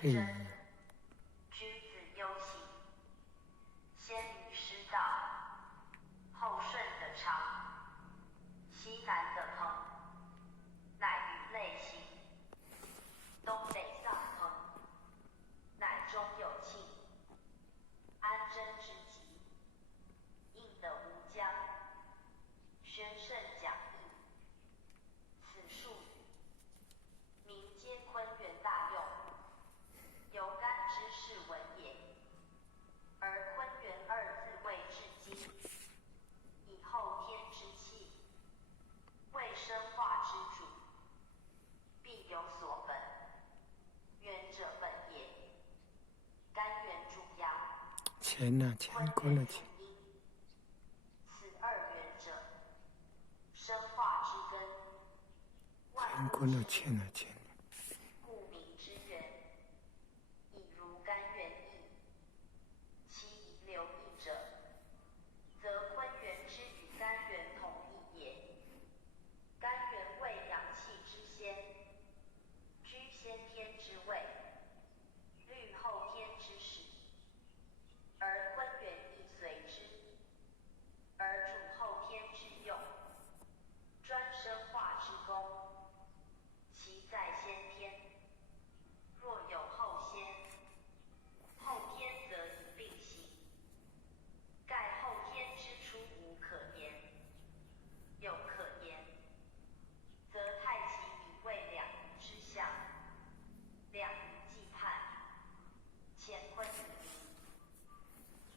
对。居子忧喜，先于师道，后顺得长，西南得朋，乃于类行，东北丧朋，乃中有庆，安贞之极，应得无疆，宣圣讲义，此数语，民皆昆元大用，由干之士闻也。而昆元二字谓至今，以后天之气，为生化之主，必有所本。元者本也，干元主阳，钱呐、钱过了钱，此二元者，生化之根，钱过了钱了钱。故名之源，以如干元义。其遗留义者，则昆元之与干元同义也。干元为阳气之先，居先天之位，虑后天之始，而昆元亦随之，而主后天之用，专生化之功。其在先天，若有后先，后天则以并行。盖后天之初无可言，有可言，则太极以为两仪之象，两仪既判，乾坤已明。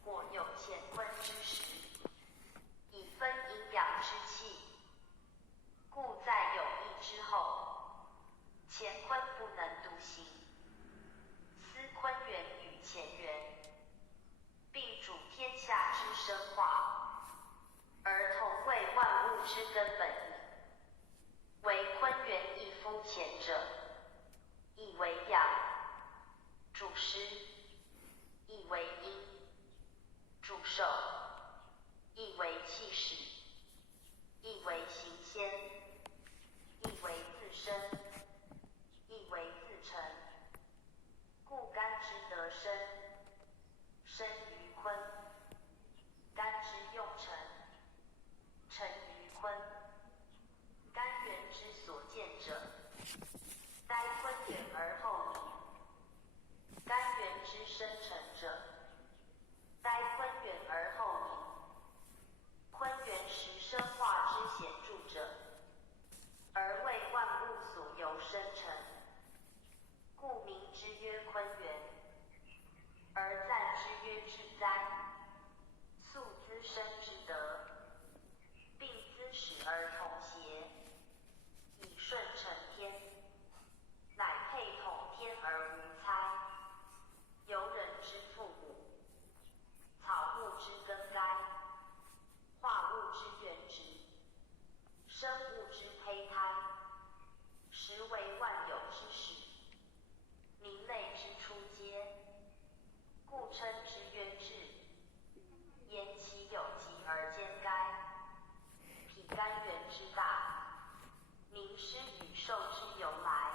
或有乾坤之时，以分阴阳之气，故在有义之后，乾坤不能独行。思昆元与乾元，并主天下之生化，而同为万物之根本矣。为昆元亦夫乾者，亦为阳，主湿；亦为阴，主受；亦为气始；亦为行先；亦为自生；亦为自成。故干之得生，生于坤；干之用成，成于坤。干元之所见者，待昆元而后明；干元之生成者，待昆元而后明。昆元时生化之显著者，而为万物所由生成，故名之曰昆元，而赞之曰至哉。素滋生之德，并滋始而同谐，以顺承天，乃配统天而无猜。由人之父母，草木之根该，化物之原质，生物之胚胎，实为万有之始，民类之初阶，故称之曰至。言其有极而兼该，彼干元之大，名师与受之由来，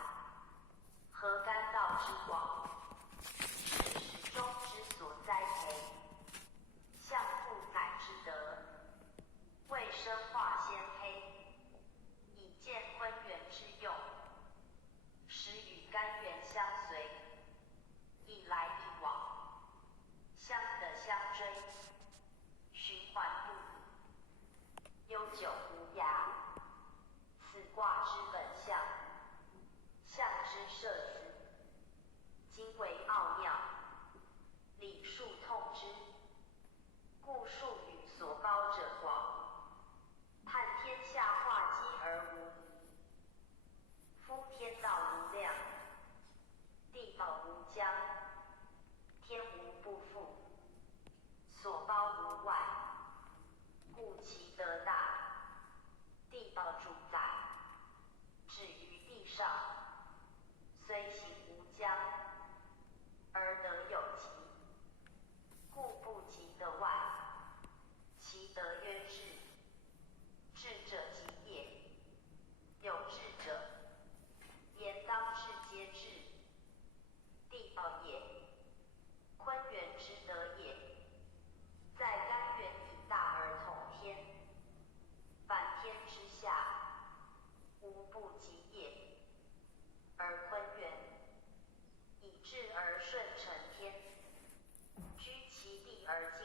合干道之广，是始终之所栽培，象父载之德，为生化先胚，以见昆元之用，使与干元相随，一来一往，相得相追，循环不已，悠久无涯。此卦之本象，象之设辞，今为奥妙，理数通之，故术语所高者广，判天下化机而无疑。夫天道无量，地保无疆，天无不覆，所包无外，故其德大。地保主宰，止于地上，虽行而